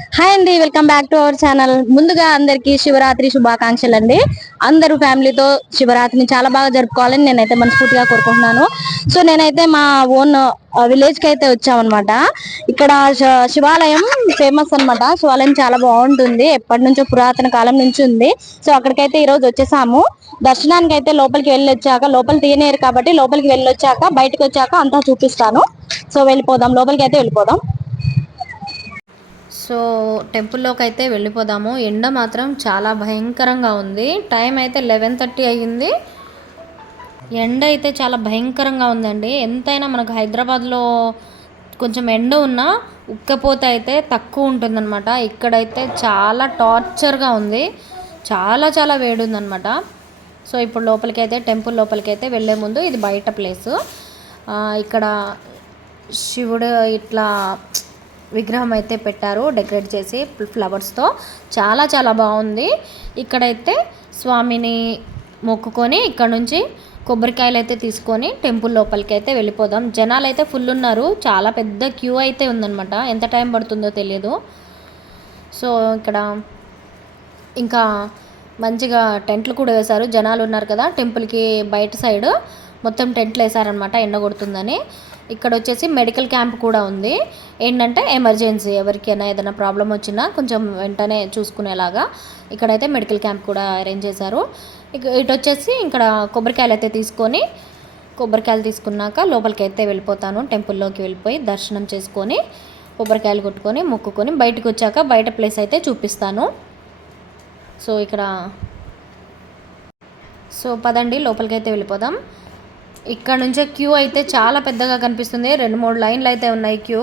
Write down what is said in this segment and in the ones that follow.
Hi అండి, welcome back to our channel. ముందుగా అందరికి శివరాత్రి శుభాకాంక్షలు అండి. అందరూ ఫ్యామిలీతో శివరాత్రిని చాలా బాగా జరుపుకోవాలని నేనైతే మనస్ఫూర్తిగా కోరుకుంటున్నాను. సో నేనైతే మా ఓన్ విలేజ్ కి అయితే వచ్చామన్నమాట. ఇక్కడ శివాలయం ఫేమస్ అన్నమాట. శివాలయం చాలా బాగుంటుంది, ఎప్పటి నుంచో పురాతన కాలం నుంచి ఉంది. సో అక్కడికైతే ఈ రోజు వచ్చేసాము. దర్శనానికి అయితే లోపలికి వెళ్ళి వచ్చాక, లోపల తీయనేరు కాబట్టి లోపలికి వెళ్ళి వచ్చాక బయటకు వచ్చాక అంతా చూపిస్తాను. సో వెళ్ళిపోదాం, లోపలికి అయితే వెళ్ళిపోదాం. సో టెంపుల్లోకి అయితే వెళ్ళిపోదాము. ఎండ మాత్రం చాలా భయంకరంగా ఉంది. టైం అయితే 11:30 అయ్యింది. ఎండ అయితే చాలా భయంకరంగా ఉందండి. ఎంతైనా మనకు హైదరాబాద్లో కొంచెం ఎండ ఉన్నా ఉక్కపోత అయితే తక్కువ ఉంటుందన్నమాట. ఇక్కడైతే చాలా టార్చర్గా ఉంది, చాలా చాలా వేడి ఉందన్నమాట. సో ఇప్పుడు లోపలికైతే టెంపుల్ లోపలికైతే వెళ్ళే ముందు ఇది బయట ప్లేసు. ఇక్కడ శివుడు ఇట్లా విగ్రహం అయితే పెట్టారు, డెకరేట్ చేసి ఫ్లవర్స్తో. చాలా చాలా బాగుంది. ఇక్కడైతే స్వామిని మొక్కుకొని ఇక్కడ నుంచి కొబ్బరికాయలు అయితే తీసుకొని టెంపుల్ లోపలికి అయితే వెళ్ళిపోదాం. జనాలు అయితే ఫుల్ ఉన్నారు, చాలా పెద్ద క్యూ అయితే ఉందన్నమాట. ఎంత టైం పడుతుందో తెలియదు. సో ఇక్కడ ఇంకా మంచిగా టెంట్లు కూడా వేశారు. జనాలు ఉన్నారు కదా, టెంపుల్కి బయట సైడ్ మొత్తం టెంట్లు వేశారనమాట, ఎండ కొడుతుందని. ఇక్కడ వచ్చేసి మెడికల్ క్యాంప్ కూడా ఉంది. ఏంటంటే ఎమర్జెన్సీ ఎవరికైనా ఏదైనా ప్రాబ్లం వచ్చినా కొంచెం వెంటనే చూసుకునేలాగా ఇక్కడైతే మెడికల్ క్యాంప్ కూడా అరేంజ్ చేశారు. ఇటు వచ్చేసి ఇక్కడ కొబ్బరికాయలు అయితే తీసుకొని, కొబ్బరికాయలు తీసుకున్నాక లోపలికి అయితే వెళ్ళిపోతాను. టెంపుల్లోకి వెళ్ళిపోయి దర్శనం చేసుకొని కొబ్బరికాయలు కొట్టుకొని మొక్కుకొని బయటకు వచ్చాక బయట ప్లేస్ అయితే చూపిస్తాను. సో ఇక్కడ పదండి లోపలికి అయితే వెళ్ళిపోదాం. ఇక్కడ నుంచే క్యూ అయితే చాలా పెద్దగా కనిపిస్తుంది. 2-3 లైన్లు అయితే ఉన్నాయి. క్యూ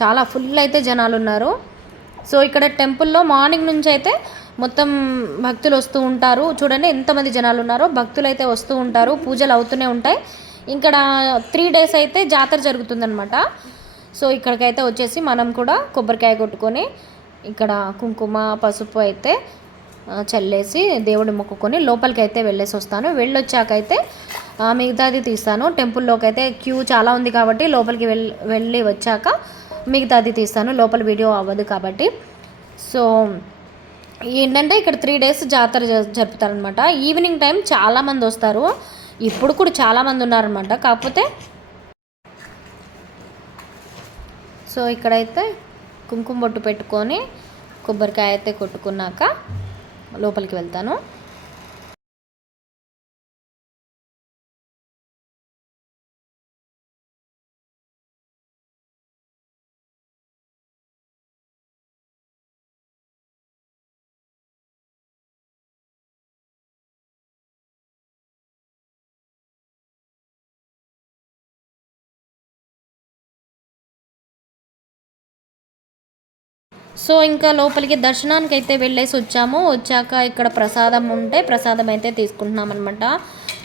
చాలా ఫుల్ అయితే జనాలు ఉన్నారు. సో ఇక్కడ టెంపుల్లో మార్నింగ్ నుంచి అయితే మొత్తం భక్తులు వస్తూ ఉంటారు. చూడండి ఎంతమంది జనాలు ఉన్నారో. భక్తులు అయితే వస్తూ ఉంటారు, పూజలు అవుతూనే ఉంటాయి. ఇక్కడ 3 days అయితే జాతర జరుగుతుందన్నమాట. సో ఇక్కడికైతే వచ్చేసి మనం కూడా కొబ్బరికాయ కొట్టుకొని ఇక్కడ కుంకుమ పసుపు అయితే చల్లేసి దేవుడి మొక్కుకొని లోపలికి అయితే వెళ్ళేసి వస్తాను. వెళ్ళొచ్చాకైతే మిగతాది తీస్తాను. టెంపుల్లోకి అయితే క్యూ చాలా ఉంది కాబట్టి లోపలికి వెళ్ళి వచ్చాక మిగతాది తీస్తాను, లోపల వీడియో అవ్వదు కాబట్టి. సో ఏంటంటే ఇక్కడ 3 days జాతర జరుపుతారనమాట. ఈవినింగ్ టైం చాలామంది వస్తారు, ఇప్పుడు కూడా చాలామంది ఉన్నారనమాట. కాకపోతే సో ఇక్కడైతే కుంకుమ బొట్టు పెట్టుకొని కొబ్బరికాయ అయితే కొట్టుకున్నాక లోపలికి వెళ్తాను. సో ఇంకా లోపలికి దర్శనానికి అయితే వెళ్ళేసి వచ్చాము. వచ్చాక ఇక్కడ ప్రసాదం ఉంటే ప్రసాదం అయితే తీసుకుంటున్నాం అనమాట.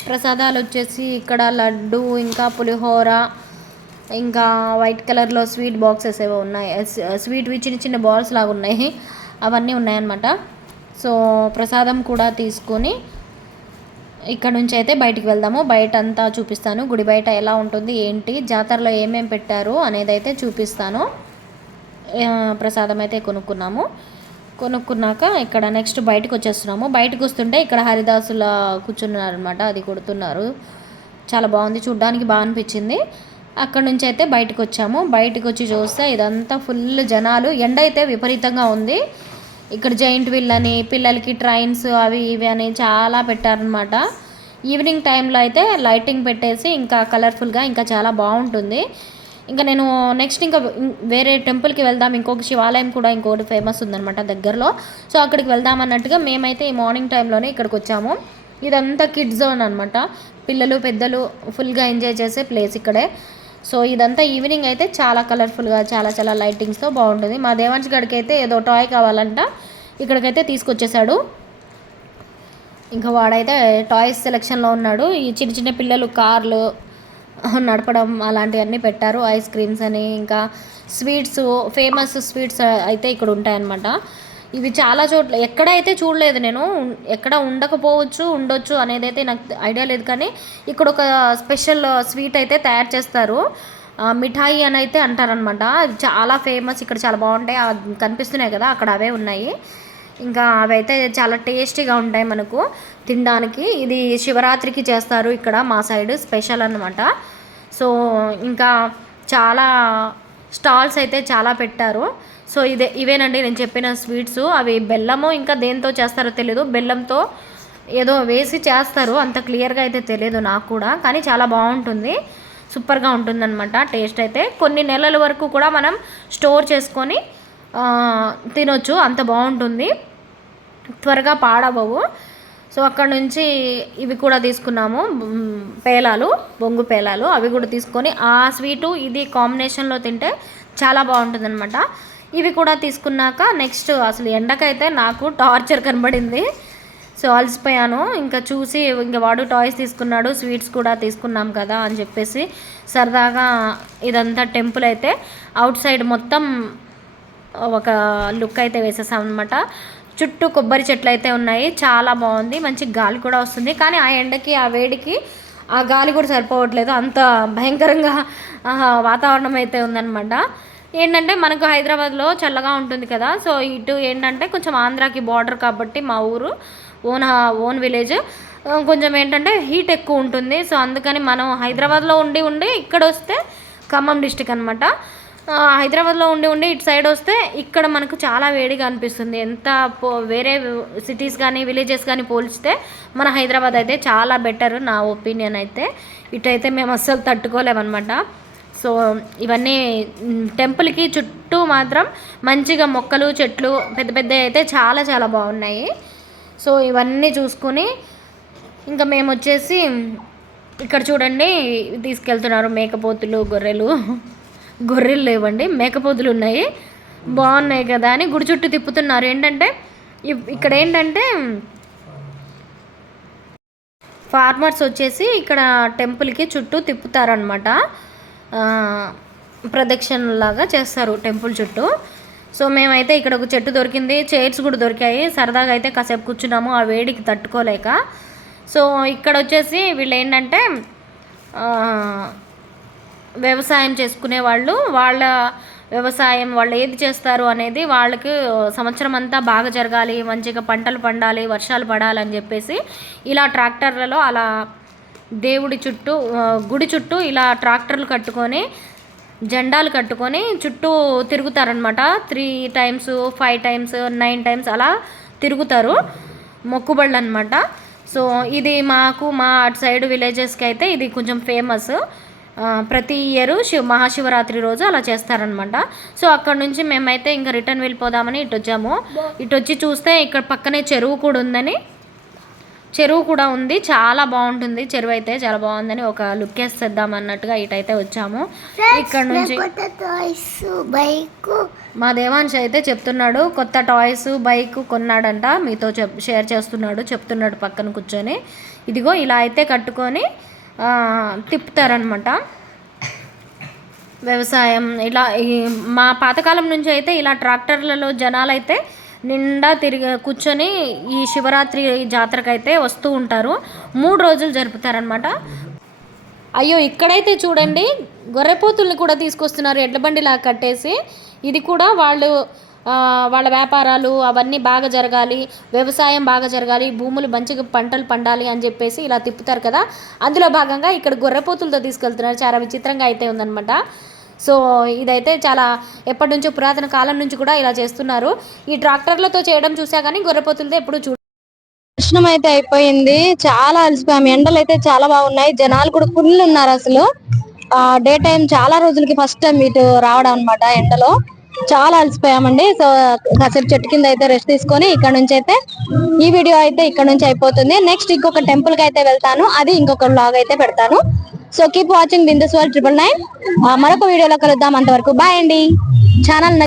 ప్రసాదాలు వచ్చేసి ఇక్కడ లడ్డు, ఇంకా పులిహోర, ఇంకా వైట్ కలర్లో స్వీట్ బాక్సెస్ ఏవో ఉన్నాయి. స్వీట్వి చిన్న చిన్న బాల్స్ లాగా ఉన్నాయి, అవన్నీ ఉన్నాయన్నమాట. సో ప్రసాదం కూడా తీసుకొని ఇక్కడ నుంచి అయితే బయటికి వెళ్దాము. బయట అంతా చూపిస్తాను, గుడి బయట ఎలా ఉంటుంది ఏంటి, జాతరలో ఏమేమి పెట్టారు అనేది అయితే చూపిస్తాను. ప్రసాదం అయితే కొనుక్కున్నాక ఇక్కడ నెక్స్ట్ బయటకు వచ్చేస్తున్నాము. బయటకు వస్తుంటే ఇక్కడ హరిదాసుల కూర్చున్నారనమాట, అది కొడుతున్నారు. చాలా బాగుంది, చూడ్డానికి బాగా అనిపించింది. అక్కడ నుంచి అయితే బయటకు వచ్చాము. బయటకు వచ్చి చూస్తే ఇదంతా ఫుల్ జనాలు. ఎండ అయితే విపరీతంగా ఉంది. ఇక్కడ జైంట్ వీల్ అని, పిల్లలకి ట్రైన్స్ అవి ఇవి అని చాలా పెట్టారనమాట. ఈవినింగ్ టైంలో అయితే లైటింగ్ పెట్టేసి ఇంకా కలర్ఫుల్గా ఇంకా చాలా బాగుంటుంది. ఇంకా నేను నెక్స్ట్ ఇంకా వేరే టెంపుల్కి వెళ్దాం. ఇంకొక శివాలయం కూడా ఇంకొకటి ఫేమస్ ఉందన్నమాట దగ్గరలో. సో అక్కడికి వెళ్దాం అన్నట్టుగా మేమైతే ఈ మార్నింగ్ టైంలోనే ఇక్కడికి వచ్చాము. ఇదంతా కిడ్స్ జోన్ అనమాట, పిల్లలు పెద్దలు ఫుల్గా ఎంజాయ్ చేసే ప్లేస్ ఇక్కడే. సో ఇదంతా ఈవినింగ్ అయితే చాలా కలర్ఫుల్గా చాలా చాలా లైటింగ్స్తో బాగుంటుంది. మా దేవాంశ్ గడికి అయితే ఏదో టాయ్ కావాలంట, ఇక్కడికైతే తీసుకొచ్చేసాడు. ఇంకా వాడైతే టాయ్స్ సెలెక్షన్లో ఉన్నాడు. ఈ చిన్న చిన్న పిల్లలు కార్లు నడపడం అలాంటివన్నీ పెట్టారు. ఐస్ క్రీమ్స్ అని, ఇంకా స్వీట్స్, ఫేమస్ స్వీట్స్ అయితే ఇక్కడ ఉంటాయన్నమాట. ఇవి చాలా చోట్ల ఎక్కడైతే చూడలేదు నేను, ఎక్కడ ఉండొచ్చు అనేది అయితే నాకు ఐడియా లేదు. కానీ ఇక్కడ ఒక స్పెషల్ స్వీట్ అయితే తయారు చేస్తారు. మిఠాయి అని అయితే అంటారనమాట. అది చాలా ఫేమస్, ఇక్కడ చాలా బాగుంటాయి. కనిపిస్తున్నాయి కదా అక్కడ, అవే ఉన్నాయి. ఇంకా అవి అయితే చాలా టేస్టీగా ఉంటాయి మనకు తినడానికి. ఇది శివరాత్రికి చేస్తారు ఇక్కడ మా సైడ్, స్పెషల్ అనమాట. సో ఇంకా చాలా స్టాల్స్ అయితే చాలా పెట్టారు. సో ఇవేనండి నేను చెప్పిన స్వీట్స్. అవి బెల్లము ఇంకా దేంతో చేస్తారో తెలీదు, బెల్లంతో ఏదో వేసి చేస్తారు, అంత క్లియర్గా అయితే తెలియదు నాకు కూడా. కానీ చాలా బాగుంటుంది, సూపర్గా ఉంటుందన్నమాట టేస్ట్ అయితే. కొన్ని నెలల వరకు కూడా మనం స్టోర్ చేసుకొని తినొచ్చు, అంత బాగుంటుంది, త్వరగా పాడవవు. సో అక్కడ నుంచి ఇవి కూడా తీసుకున్నాము, పేలాలు, బొంగు పేలాలు, అవి కూడా తీసుకొని ఆ స్వీటు ఇది కాంబినేషన్లో తింటే చాలా బాగుంటుందన్నమాట. ఇవి కూడా తీసుకున్నాక నెక్స్ట్ అసలు ఎండకైతే నాకు టార్చర్ కనబడింది. సో అలసిపోయాను ఇంకా చూసి. ఇంకా వాడు టాయ్స్ తీసుకున్నాడు, స్వీట్స్ కూడా తీసుకున్నాం కదా అని చెప్పేసి సరదాగా ఇదంతా టెంపుల్ అయితే అవుట్ సైడ్ మొత్తం ఒక లుక్ అయితే వేసేసాం అనమాట. చుట్టూ కొబ్బరి చెట్లు అయితే ఉన్నాయి, చాలా బాగుంది, మంచి గాలి కూడా వస్తుంది. కానీ ఆ ఎండకి ఆ వేడికి ఆ గాలి కూడా సరిపోవట్లేదు, అంత భయంకరంగా వాతావరణం అయితే ఉందన్నమాట. ఏంటంటే మనకు హైదరాబాద్లో చల్లగా ఉంటుంది కదా, సో ఇటు ఏంటంటే కొంచెం ఆంధ్రాకి బార్డర్ కాబట్టి మా ఊరు ఓన్ విలేజ్, కొంచెం ఏంటంటే హీట్ ఎక్కువ ఉంటుంది. సో అందుకని మనం హైదరాబాద్లో ఉండి ఇక్కడ వస్తే ఖమ్మం డిస్టిక్ అనమాట, హైదరాబాద్లో ఉండి ఇటు సైడ్ వస్తే ఇక్కడ మనకు చాలా వేడిగా అనిపిస్తుంది. ఎంత వేరే సిటీస్ కానీ విలేజెస్ కానీ పోల్చితే మన హైదరాబాద్ అయితే చాలా బెటర్ నా ఒపీనియన్ అయితే. ఇటైతే మేము అస్సలు తట్టుకోలేమన్నమాట. సో ఇవన్నీ టెంపుల్కి చుట్టూ మాత్రం మంచిగా మొక్కలు చెట్లు పెద్ద పెద్ద అయితే చాలా చాలా బాగున్నాయి. సో ఇవన్నీ చూసుకుని ఇంకా మేము వచ్చేసి ఇక్కడ చూడండి తీసుకెళ్తున్నారు మేకపోతులు, గొర్రెలు లేవండి, మేకపోతులు ఉన్నాయి, బాగున్నాయి కదా అని గుడి చుట్టూ తిప్పుతున్నారు. ఏంటంటే ఇక్కడ ఏంటంటే ఫార్మర్స్ వచ్చేసి ఇక్కడ టెంపుల్కి చుట్టూ తిప్పుతారనమాట, ప్రదక్షిణలాగా చేస్తారు టెంపుల్ చుట్టూ. సో మేమైతే ఇక్కడ ఒక చెట్టు దొరికింది, చైర్స్ కూడా దొరికాయి, సరదాగా అయితే కాసేపు కూర్చున్నాము ఆ వేడికి తట్టుకోలేక. సో ఇక్కడ వచ్చేసి వీళ్ళు ఏంటంటే వ్యవసాయం చేసుకునే వాళ్ళు, వాళ్ళ వ్యవసాయం వాళ్ళు ఏది చేస్తారు అనేది వాళ్ళకి సంవత్సరం అంతా బాగా జరగాలి, మంచిగా పంటలు పండాలి, వర్షాలు పడాలని చెప్పేసి ఇలా ట్రాక్టర్లలో అలా దేవుడి చుట్టూ గుడి చుట్టూ ఇలా ట్రాక్టర్లు కట్టుకొని జెండాలు కట్టుకొని చుట్టూ తిరుగుతారనమాట. 3 times 5 times 9 times అలా తిరుగుతారు, మొక్కుబళ్ళు అనమాట. సో ఇది మా అటు సైడ్ విలేజెస్కి అయితే ఇది కొంచెం ఫేమస్. ప్రతి ఇయర్ మహాశివరాత్రి రోజు అలా చేస్తారనమాట. సో అక్కడ నుంచి మేమైతే ఇంకా రిటర్న్ వెళ్ళిపోదామని ఇటు వచ్చాము. ఇటు వచ్చి చూస్తే ఇక్కడ పక్కనే చెరువు కూడా ఉంది, చాలా బాగుంటుంది చెరువు అయితే, చాలా బాగుందని ఒక లుక్ వేసేద్దాం అన్నట్టుగా ఇటైతే వచ్చాము. ఇక్కడ నుంచి మా దేవాంశ్ అయితే చెప్తున్నాడు కొత్త టాయ్స్ బైక్ కొన్నాడంట, మీతో షేర్ చెప్తున్నాడు పక్కన కూర్చొని. ఇదిగో ఇలా అయితే కట్టుకొని తిప్పుతారనమాట వ్యవసాయం. ఇలా మా పాతకాలం నుంచి అయితే ఇలా ట్రాక్టర్లలో జనాలు అయితే నిండా కూర్చొని ఈ శివరాత్రి జాతరకు అయితే వస్తూ ఉంటారు. 3 రోజులు జరుపుతారనమాట. అయ్యో ఇక్కడైతే చూడండి గొర్రెపోతుల్ని కూడా తీసుకొస్తున్నారు ఎడ్ల బండిలా కట్టేసి. ఇది కూడా వాళ్ళ వ్యాపారాలు అవన్నీ బాగా జరగాలి, వ్యవసాయం బాగా జరగాలి, భూములు మంచిగా పంటలు పండాలి అని చెప్పేసి ఇలా తిప్పుతారు కదా, అందులో భాగంగా ఇక్కడ గొర్రెపోతులతో తీసుకెళ్తున్నారు. చాలా విచిత్రంగా అయితే ఉందన్నమాట. సో ఇదైతే చాలా ఎప్పటి నుంచో పురాతన కాలం నుంచి కూడా ఇలా చేస్తున్నారు. ఈ ట్రాక్టర్లతో చేయడం చూసా కానీ గొర్రెపోతులతో ఎప్పుడు దర్శనం అయితే అయిపోయింది, చాలా అలసిపోయాము. ఎండలు అయితే చాలా బాగున్నాయి, జనాలు కూడా ఫుల్ ఉన్నారు. అసలు డే టైం చాలా రోజులకి ఫస్ట్ టైం ఇటు రావడం అనమాట. ఎండలో చాలా అలసిపోయామండి. సో కాసేపు చెట్టు కింద అయితే రెస్ట్ తీసుకొని ఇక్కడ నుంచి అయితే ఈ వీడియో అయితే ఇక్కడ నుంచి అయిపోతుంది. నెక్స్ట్ ఇంకొక టెంపుల్ కి అయితే వెళ్తాను, అది ఇంకొక వ్లాగ్ అయితే పెడతాను. So keep watching Bindu's world 999. మరొక వీడియోలో కలుద్దాం, అంతవరకు బాయ్ అండి. ఛానల్